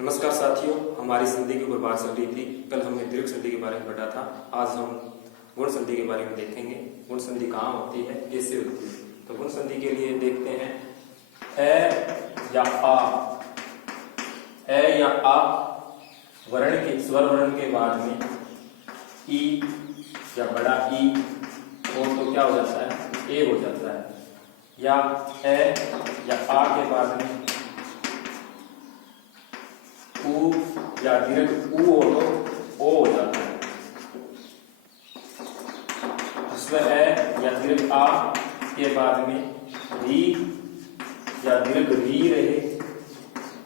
नमस्कार साथियों, हमारी संधि के ऊपर बात चल रही थी। कल हमने दीर्घ संधि के बारे में पढ़ा था। आज हम गुण संधि के बारे में देखेंगे। गुण संधि कहाँ होती है, कैसे होती है। तो गुण संधि के लिए देखते हैं ए या आ वर्ण के स्वर वर्ण के बाद में ई या बड़ा ई हो तो क्या हो जाता है, ए हो जाता है। या ए या आ के बाद में ऊ या दीर्घ ऊ हो तो ओ हो जाता है। इसमें ए या दीर्घ आ के बाद में री या दीर्घ री रहे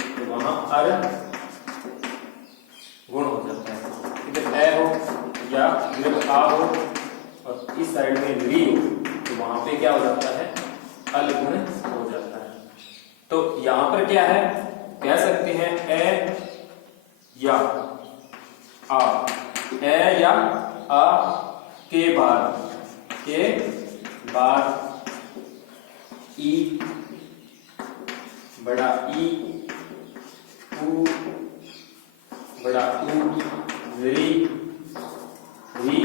तो वहां अर गुण हो जाता है। इधर ए हो या दीर्घ आ हो और इस साइड में री हो तो वहां पे क्या हो जाता है, अल गुण हो जाता है। तो यहां पर क्या है, कह सकते हैं ए या आ, ए या आ के बाद ई बड़ा ई ऊ बड़ा ऊ री री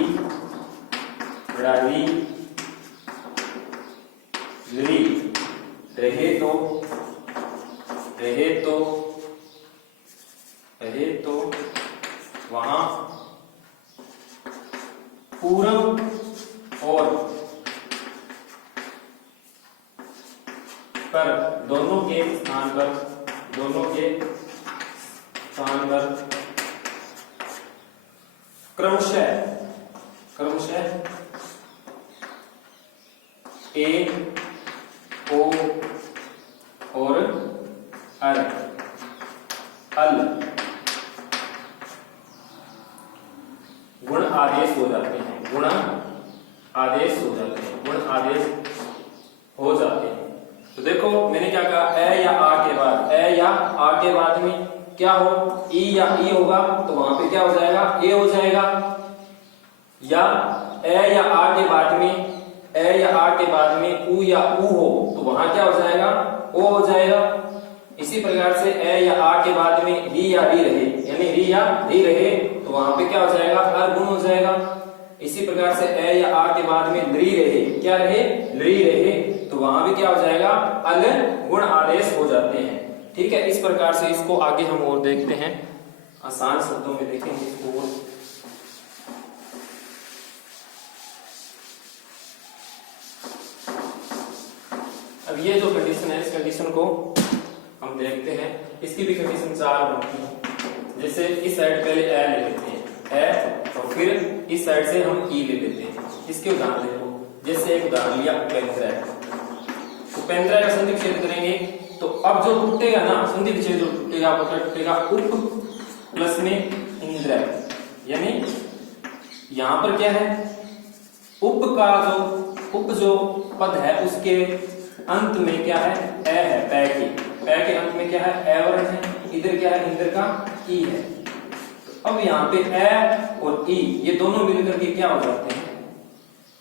बड़ा री री रहे तो वहां पूर्व और पर दोनों के स्थान पर क्रमशः ए ओ और अल गुण आदेश हो जाते हैं। गुण आदेश हो जाते हैं। तो देखो मैंने क्या कहा, ए या आ के बाद में क्या हो, ई या ई होगा तो वहां पे क्या हो जाएगा, ए हो जाएगा। या ए या आ के बाद में ऊ या ऊ हो तो वहां क्या हो जाएगा, ओ हो जाएगा। इसी प्रकार से ए या आ के बाद में री या री रहे, यानी री या री रहे तो वहां पे क्या हो जाएगा, अर गुण हो जाएगा। इसी प्रकार से ए या आ के बाद में लरी रहे, क्या रहे, लरी रहे तो वहां भी क्या हो जाएगा, अल गुण आदेश हो जाते हैं। ठीक है, इस प्रकार से इसको आगे हम और देखते हैं, आसान शब्दों में देखेंगे इसको। अब ये जो कंडीशन है, इस कंडीशन को हम देखते हैं। इसकी भी कंडीशन 4 बनती है। जैसे इस साइड पहले ए ले लेते हैं, ए और फिर इस साइड से हम ई ले लेते हैं। इसके उदाहरण देखो, जैसे एक उदाहरण लिया उपेंद्र का संधि विच्छेद करेंगे तो अब जो टूटेगा ना, संधि विच्छेद जो टूटेगा वो टूटेगा उप प्लस में इंद्र, यानी यहां पर क्या है, उप जो पद है उसके अंत में क्या है, ए है, पै के अंत में क्या है, ए वर्ण है। इधर क्या है, इंद्र का ई है। तो अब यहाँ पे ए और ई ये दोनों मिलकर के क्या हो जाते हैं,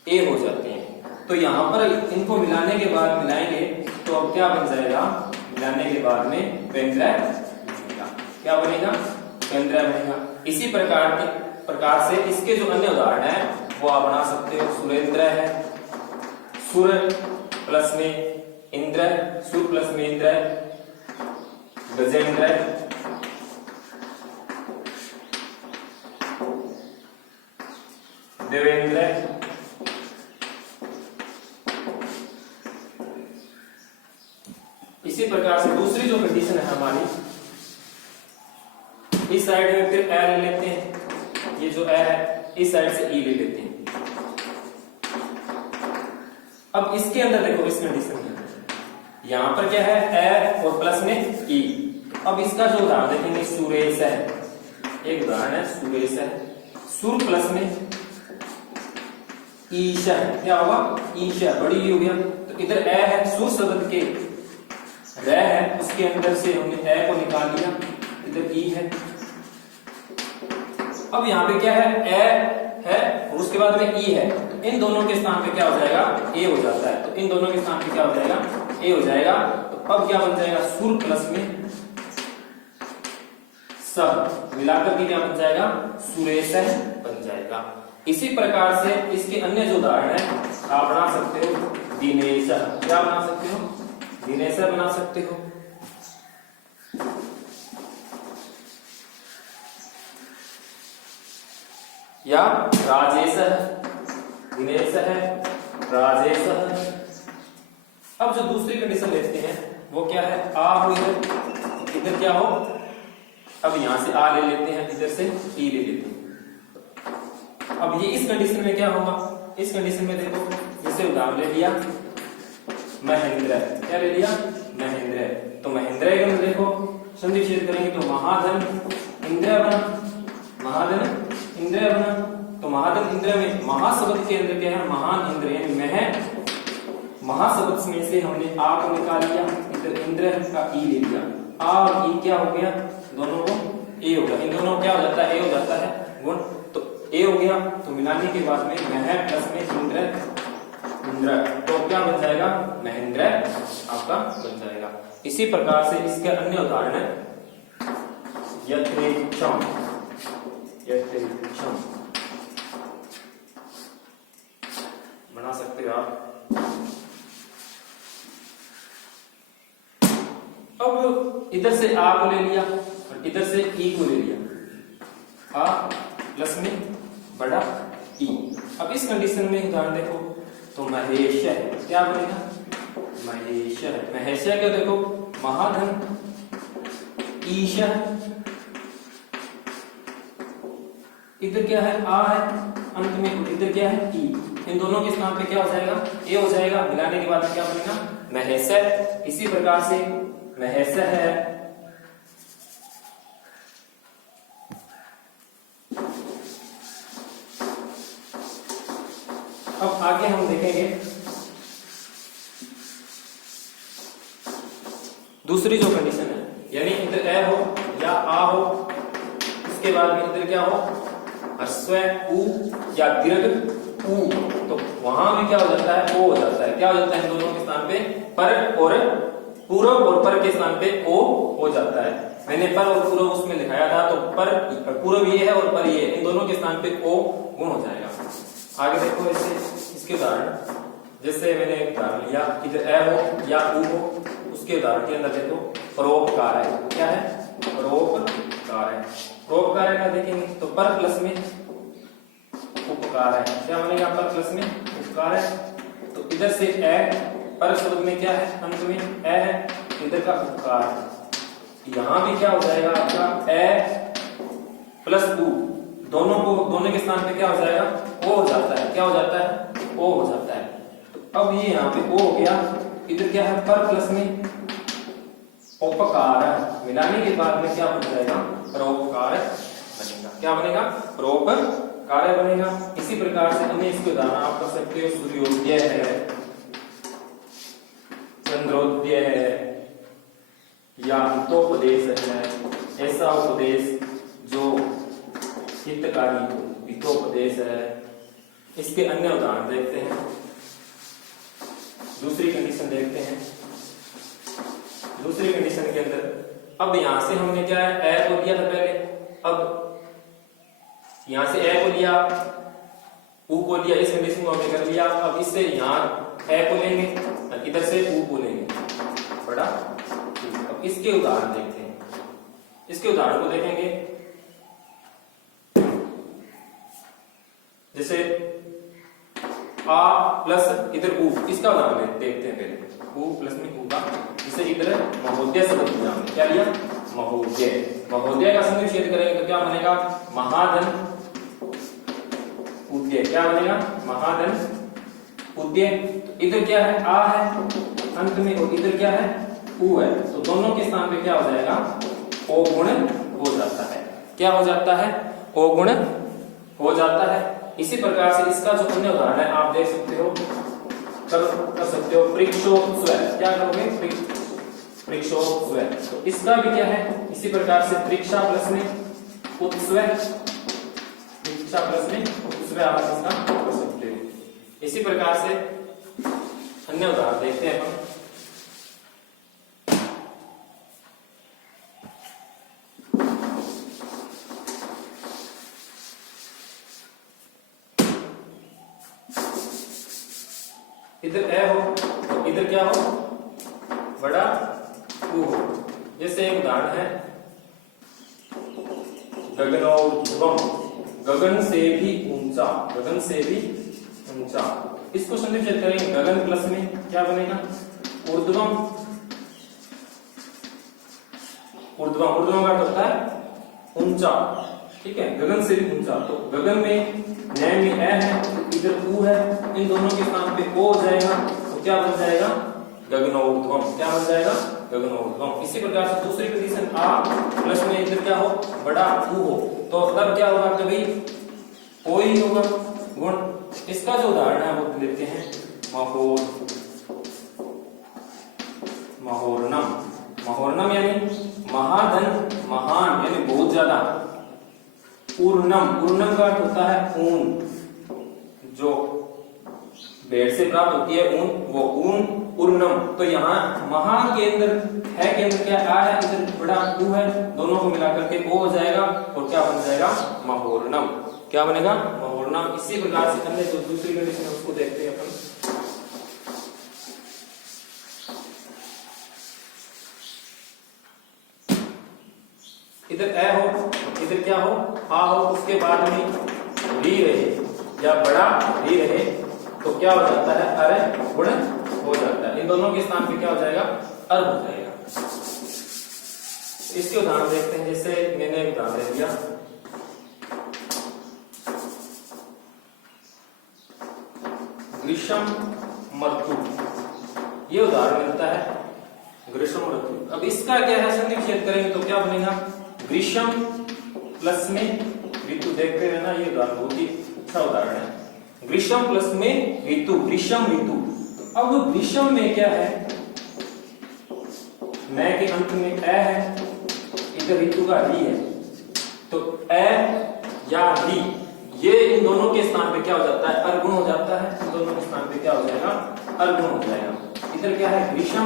ए हो जाते हैं। तो यहाँ पर इनको मिलाने के बाद मिलाएंगे तो अब क्या बन जाएगा, मिलाने के बाद में पेंद्र बनेगा। क्या बनेगा, पेंद्र बनेगा। इसी प्रकार से इसके जो अन्य उदाहरण है वो आप बना सकते हो। सुरेंद्र है, सुर प्लस में इंद्र, सुर प्लस में इंद्र, गजेंद्र, देवेंद्र, इसी प्रकार से दूसरी जो कंडीशन है हमारी, इस साइड में फिर ए ले लेते हैं, ये जो ए है इस साइड से ई ले लेते हैं। अब इसके अंदर देखो, इस कंडीशन में यहां पर क्या है, ए और प्लस में ई। अब इसका जो उदाहरण देखेंगे, सुरेश है, एक उदाहरण है सुरेश है, सुर प्लस में ईशा, क्या होगा, ईशा, बड़ी ई हो गया। तो इधर ए है, सुर शब्द के रे है, उसके अंदर से हमने ए को निकाल लिया, इधर ई है। अब यहाँ पे क्या है, ए है और उसके बाद में ई है, तो इन दोनों के स्थान पे क्या हो जाएगा, ए हो जाता है। तो इन दोनों के स्थान पे क्या हो जाएगा, ए हो जाएगा। तो अब क्या बन जाएगा, सुर प्लस में सह मिलाकर के क्या बन जाएगा, सुरेशः बन जाएगा। इसी प्रकार से इसके अन्य जो उदाहरण है आप बना सकते हो दिनेशः, क्या बना सकते हो, दिनेशः बना सकते हो। या राजेशः, दिनेशः, राजेशः। अब जो दूसरी कंडीशन लेते हैं वो क्या है, आ हो इधर क्या हो, अब यहां से आ ले लेते हैं, इधर से ई ले लेते हैं। अब ये इस कंडीशन में क्या होगा, इस कंडीशन में देखो जैसे उदाहरण ले लिया महेंद्र, क्या ले लिया, महेंद्र। तो महेंद्र का देखो संधि विच्छेद करेंगे तो महाधन इंद्र बना, महाधन इंद्र बना। तो महाधन इंद्र में महाशब्द के अंदर क्या है, महान इंद्र, यानी मह महाशब्द में से हमने आ को निकाल लिया, इधर इंद्र का ई ले लिया, आ और ई क्या हो गया, दोनों को ए हो गया, इन दोनों क्या हो जाता है, ए हो जाता है गुण, तो ए हो गया। तो मिलाने के बाद में मह प्लस में इंद्र, इंद्र तो क्या बन जाएगा, महेंद्र आपका बन जाएगा। इसी प्रकार से इसके अन्य उदाहरण है यथेक्षम, यथेक्षम बना सकते हो आप। अब इधर से आ को ले लिया और इधर से ई को ले लिया, आ प्लस में बड़ा ई। अब इस कंडीशन में उदाहरण देखो तो महेश क्या बनेगा, महेश, महेश क्या देखो महाधन ईश, इधर क्या है आ है अंत में, इधर क्या है ई, इन दोनों के स्थान पे क्या हो जाएगा, ए हो जाएगा। मिलाने के बाद क्या बनेगा, महेश। इसी प्रकार से महेश है, अब आगे हम देखेंगे दूसरी जो कंडीशन है, यानी इधर ए हो या आ हो, इसके बाद में इधर क्या हो ह्रस्व उ या दीर्घ उ, तो वहां में क्या हो जाता है, ओ हो जाता है। क्या हो जाता है, इन दोनों के स्थान पे पर और पूर्व और पर के स्थान पे ओ हो जाता है। मैंने पर और पूर्व उसमें लिखाया था, तो पर पूर्व ये है और पर ये है, इन दोनों के स्थान पे ओ गुण हो जाएगा। आगे देखो ऐसे इसके उदाहरण, जैसे मैंने उदाहरण लिया इधर ए हो या उ हो, उसके उदाहरण के अंदर देखो परोपकार है, क्या है, परोपकार है। परोपकार का देखेंगे तो पर प्लस में उपकार है, क्या बनेगा, पर प्लस में उपकार है। तो इधर से ए पर शब्द में क्या है, अंत में ए है, इधर का उपकार, यहां भी क्या हो जाएगा आपका ए प्लस उ, दोनों के स्थान पे क्या हो जाएगा, ओ हो जाता है। क्या हो जाता है, ओ हो जाता है। तो अब ये यहाँ पे ओ हो गया, इधर क्या है पर प्लस में उपकार, मिलाने के बाद में क्या बन जाएगा, परोपकार बनेगा। क्या बनेगा, परोपकार बनेगा। इसी प्रकार से अन्य इसके उदाहरण आप कर सकते हो, सूर्योदय है, चंद्रोदय है, या हितोपदेश है, ऐसा उपदेश जो हितकारी हो, हितोपदेश है। इसके अन्य उदाहरण देखते हैं, दूसरी कंडीशन देखते हैं। दूसरी कंडीशन के अंदर अब यहां से हमने क्या है, ए को दिया था पहले, अब यहां से ए को लिया, उ को लिया, इस कंडीशन को हमने कर लिया। अब इससे यहां ए को लेंगे और इधर से उ को लेंगे, बड़ा। अब इसके उदाहरण देखते हैं, इसके उदाहरण को देखेंगे। जैसे आ प्लस इधर उ, इसका उदाहरण देखते हैं पहले, उ प्लस में उ का। जैसे इधर महोदय शब्द लिया, क्या लिया, महोदय। महोदय का संधि विच्छेद करेंगे तो क्या बनेगा, महाधन उदय, क्या बनेगा, महाधन उदय। तो इधर क्या है, आ है अंत में, और इधर क्या है, उ है, तो दोनों के स्थान पे क्या हो जाएगा, ओ गुण हो जाता है। क्या हो जाता है, ओ गुण हो जाता है। इसी प्रकार से इसका जो अन्य उदाहरण है आप देख सकते हो, कर सकते हो पृक्षोत्स्व, क्या करोगे, पृक्षोत्स्व। तो इसका भी क्या है, इसी प्रकार से परीक्षा प्लस में उत्स्व, परीक्षा प्लस में उत्स्व आप इसका कर सकते हो। इसी प्रकार से अन्य उदाहरण देखते हैं हम। इधर ए हो तो इधर क्या हो, बड़ा ऊ हो। जैसे एक उदाहरण है गगनोर्ध्वम, गगन से भी ऊंचा, गगन से भी ऊंचा। इसको संक्षिप्त करेंगे, गगन प्लस में क्या बनेगा, ऊर्ध्वम। ऊर्ध्वम, ऊर्ध्वम का होता है ऊंचा, ठीक है, गगन से भी ऊंचा। तो गगन में न में ए है, तो इधर ऊ है, इन दोनों के स्थान पे ओ हो जाएगा, तो क्या बन जाएगा, गगनोर्ध्वम। क्या बन जाएगा, गगनोर्ध्वम। इसी प्रकार से दूसरी कंडीशन आ प्लस में इधर क्या हो, बड़ा ऊ हो, तो तब क्या होगा, कभी ओ ही होगा गुण। इसका जो उदाहरण है वो लेते हैं महोर, महोर्णम। महोर्णम यानी महाधन, महान यानी बहुत ज्यादा। पूर्णम, पूर्णम का अर्थ होता है ऊन, जो भेड़ से प्राप्त होती है ऊन, वो ऊन पूर्णम। तो यहाँ महा के अंदर है, के अंदर क्या आ है, इधर बड़ा ऊ है, दोनों को मिलाकर के ओ हो जाएगा, और क्या बन जाएगा, महोर्णम। क्या बनेगा, महोर्णम। इसी प्रकार से अन्य जो दूसरी कंडीशन है उसको देखते हैं अपन। इधर ए हो, इधर क्या हो, आ हो, उसके बाद में री रहे या बड़ा री रहे, तो क्या हो जाता है, अरे गुण हो जाता है। इन दोनों के स्थान पे क्या हो जाएगा, अर हो जाएगा। इसके उदाहरण देखते हैं। जैसे मैंने एक उदाहरण दिया, ग्रीष्म मृत्यु, ये उदाहरण मिलता है ग्रीष्म ऋतु। अब इसका क्या है, संधि विच्छेद करेंगे तो क्या बनेगा, ग्रीष्म प्लस में ऋतु। देखते रहना, ये उदाहरण बहुत ही अच्छा उदाहरण है। ग्रीष्म प्लस में ऋतु, ग्रीष्म ऋतु। तो अब ग्रीष्म में क्या है, मैं के अंत में ए है, इधर ऋतु का री है, तो ए या री, ये इन दोनों के स्थान पे क्या हो जाता है, अर्गुण हो जाता है। इन दोनों के स्थान पे क्या हो जाएगा, अर्गुण हो जाएगा। इधर क्या है, ग्रीष्म,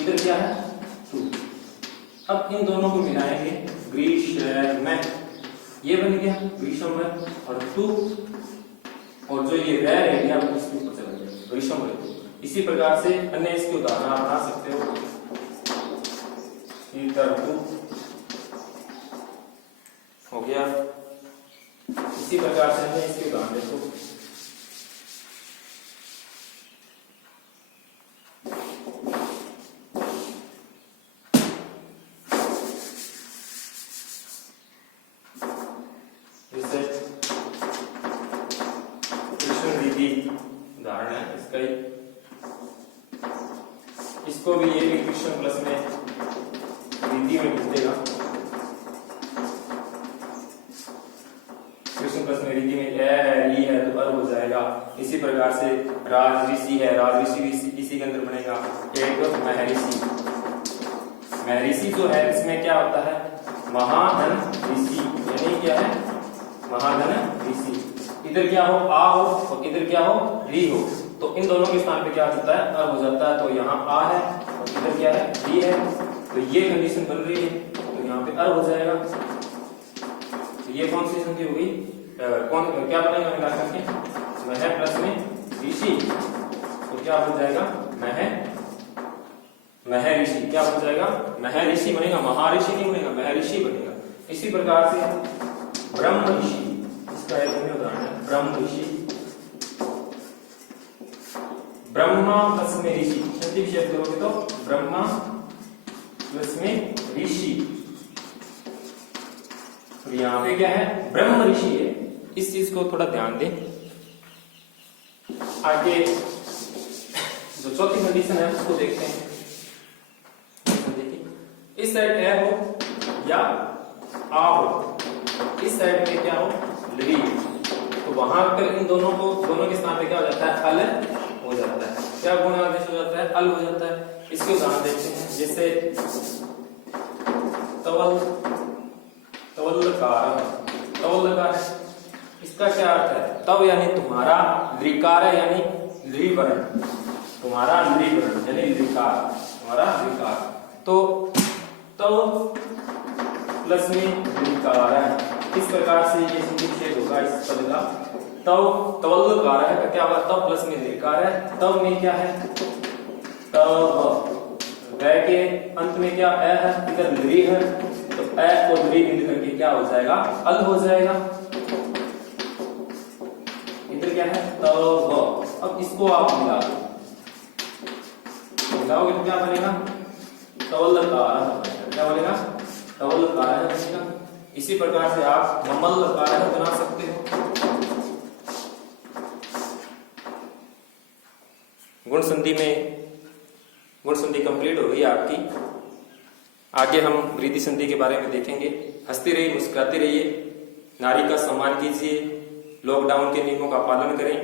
इधर क्या है, तू। अब इन दोनों को मिलाएंगे, ग्रीष्म, ये बन गया ग्रीष्म और तू, और जो ये रह गया वो इसके ऊपर चला गया, ग्रीष्म ऋतु। इसी प्रकार से अन्य इसके उदाहरण आप बना सकते हो, शीत ऋतु हो गया। इसी प्रकार से अन्य इसके उदाहरण देखो, उदाहरण है इसका ही। इसको भी ये भी कृष्ण प्लस में रिद्धि में घुसेगा, कृष्ण प्लस में रिद्धि में ए है, री है, तो अर हो जाएगा। इसी प्रकार से राज ऋषि है, राज ऋषि भी इसी के अंदर बनेगा। एक महर्षि, महर्षि जो है इसमें क्या होता है, महाधन ऋषि, यानी क्या है, महाधन ऋषि। इधर क्या हो, आ हो, और इधर क्या हो, री हो, तो इन दोनों के स्थान पे क्या हो जाता है, अर हो जाता है। तो यहाँ आ है और इधर क्या है, री है, तो ये कंडीशन बन रही है, तो यहाँ पे अर हो जाएगा। तो ये कौन सी संधि होगी, कौन क्या बनेगा मिला करके, मह प्लस में ऋषि, तो क्या बन जाएगा, महर्षि। क्या बन जाएगा, महर्षि बनेगा, महर्षि नहीं बनेगा, महर्षि बनेगा। इसी प्रकार से ब्रह्म ऋषि, इसका एक उदाहरण है, ब्रह्म ऋषि, ब्रह्मा प्लस में ऋषि, संधि विच्छेद करोगे तो ब्रह्मा प्लस में ऋषि। तो यहाँ पे क्या है, ब्रह्म ऋषि है। इस चीज को थोड़ा ध्यान दें। आगे जो चौथी कंडीशन है उसको देखते हैं। इस साइड ए हो या आ हो, इस साइड में क्या हो, ली, तो वहां पर इन दोनों के स्थान पे क्या हो जाता है, अल हो जाता है। क्या गुण आदेश हो जाता है, अल हो जाता है। इसके उदाहरण देखते हैं। जैसे तवल, तवल्लकार, तवल्लकार, इसका क्या अर्थ है, तव यानी तुम्हारा, लिकार यानी लिवर्ण, तुम्हारा लिवर्ण यानी लिकार, तुम्हारा लिकार। तो तव प्लस में लिकार है। इस प्रकार से ये संधि विच्छेद होगा इस पद का। तव तवल्लकार है क्या होगा, तव प्लस में लेकार है, तव में क्या है तव, व के अंत में क्या ए है, इधर लृ है, तो ए और लृ बिंदु करके क्या हो जाएगा, अल हो जाएगा। इधर क्या है तव, अब इसको आप मिला दो, मिलाओगे तो क्या बनेगा तवल्लकार, क्या बनेगा तवल्लकार बनेगा। इसी प्रकार से आप ममल्लकार बना सकते हो। गुण संधि में गुण संधि कंप्लीट हो गई आपकी। आगे हम वृद्धि संधि के बारे में देखेंगे। हंसते रहिए, मुस्कुराते रहिए, नारी का सम्मान कीजिए, लॉकडाउन के नियमों का पालन करें।